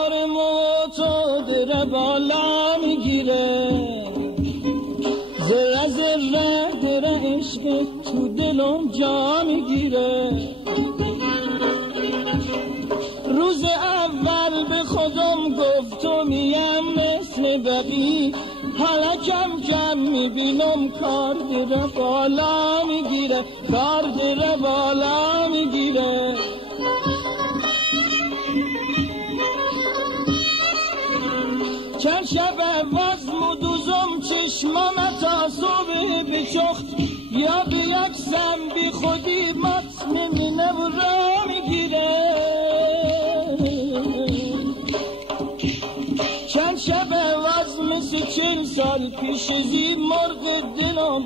کار معتادره بالا میگیره، ذره ذره دره عشق تو دلم جا میگیره. روز اول به خودم گفتمیم مثل بقی، حالا کم کم میبینم کار دره بالا میگیره، کار دره بالا میگیره. چند شب وزم و دوزم چشمام تا صبح بچخت، یا به یک سم بی خودی مات میمینه و را میگیره. چند شب وزم 40 سال پیش زی مرغ دلم،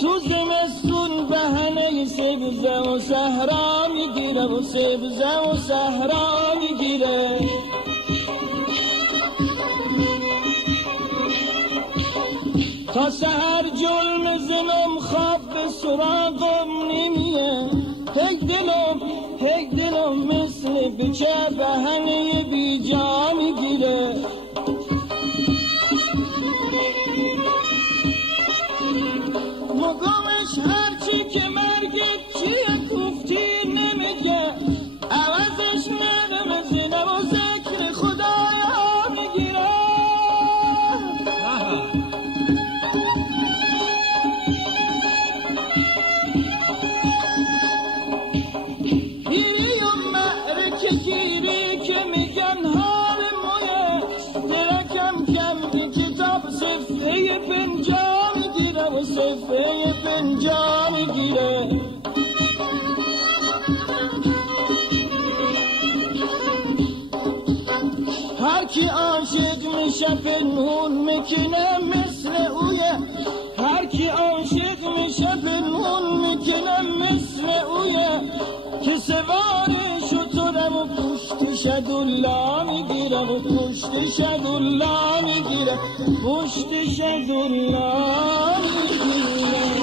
تو زمستون بهنه سبزه و صحرا میگیره و سبزه و صحرا میگیره. تا سحر جل زنم خواب به سراغم نمیه، هی دلم مثل بچه بهنه بی جا میگیره. مگمش هرچی که مرگت چیه گفتی نمیگه، عوضش نرم زنه و ذکر خدایا میگیره. گیری و معرکه گیری که میگن حال مویه، دره کم کم این کتاب صفحه پنجا میگیره و صفحه پنجا میگیره. هر کی عاشق میشه پنهون میکنه مثل اویه، هر کی عاشق میشه پنهون میکنه مثل اویه، که سواری شطورم و پشتش دولا میگیره و پشتش دولا میگیره، پشتش دولا میگیره.